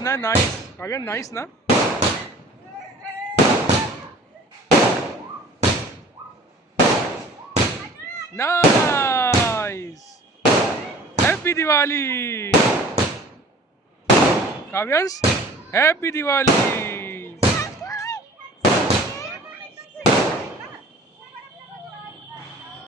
na, nice. Kavian, nice na. Nice. Happy Diwali. Kavyans, Happy Diwali.